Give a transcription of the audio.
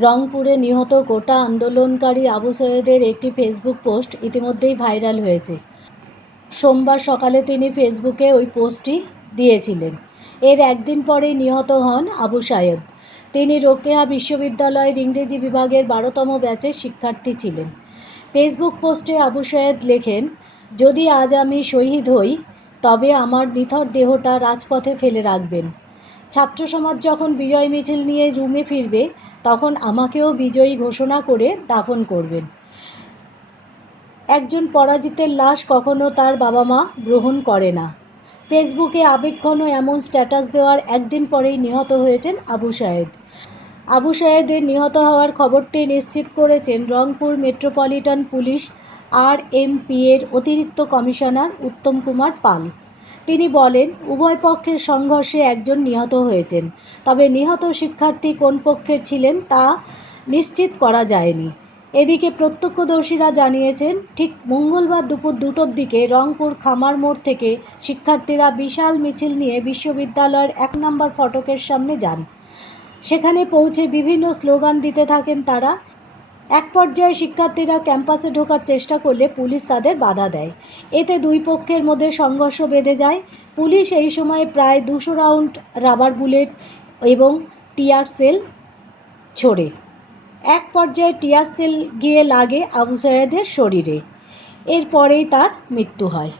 রংপুরে নিহত গোটা আন্দোলনকারী আবু সৈয়দের একটি ফেসবুক পোস্ট ইতিমধ্যেই ভাইরাল হয়েছে। সোমবার সকালে তিনি ফেসবুকে ওই পোস্টটি দিয়েছিলেন। এর একদিন পরেই নিহত হন আবু সাইদ তিনি রোকেয়া বিশ্ববিদ্যালয়ের ইংরেজি বিভাগের বারোতম ব্যাচের শিক্ষার্থী ছিলেন। ফেসবুক পোস্টে আবু সৈয়দ লেখেন, যদি আজ আমি শহীদ হই, তবে আমার নিথর দেহটা রাজপথে ফেলে রাখবেন। ছাত্র সমাজ যখন বিজয় মিছিল নিয়ে রুমে ফিরবে, তখন আমাকেও বিজয়ী ঘোষণা করে দাফন করবেন। একজন পরাজিতের লাশ কখনো তার বাবা মা গ্রহণ করে না। ফেসবুকে আবেগঘন এমন স্ট্যাটাস দেওয়ার একদিন পরেই নিহত হয়েছেন আবু সায়েদ। আবু সায়েদের নিহত হওয়ার খবরটি নিশ্চিত করেছেন Rangpur metropolitan police R MP এর অতিরিক্ত কমিশনার উত্তম কুমার পাল। তিনি বলেন, উভয় পক্ষের সংঘর্ষে একজন নিহত হয়েছেন। তবে নিহত শিক্ষার্থী কোন পক্ষের ছিলেন তা নিশ্চিত করা যায়নি। এদিকে প্রত্যক্ষদর্শীরা জানিয়েছেন, ঠিক মঙ্গলবার দুপুর দুটোর দিকে রংপুর খামার মোড় থেকে শিক্ষার্থীরা বিশাল মিছিল নিয়ে বিশ্ববিদ্যালয়ের এক নম্বর ফটকের সামনে যান। সেখানে পৌঁছে বিভিন্ন স্লোগান দিতে থাকেন তারা। এক পর্যায়ে শিক্ষার্থীরা ক্যাম্পাসে ঢোকার চেষ্টা করলে পুলিশ তাদের বাধা দেয়। এতে দুই পক্ষের মধ্যে সংঘর্ষ বেঁধে যায়। পুলিশ এই সময় প্রায় দুশো রাউন্ড রাবার বুলেট এবং টিয়ার সেল ছোড়ে। এক পর্যায়ে টিয়ার সেল গিয়ে লাগে আবু সৈয়দের শরীরে। এরপরেই তার মৃত্যু হয়।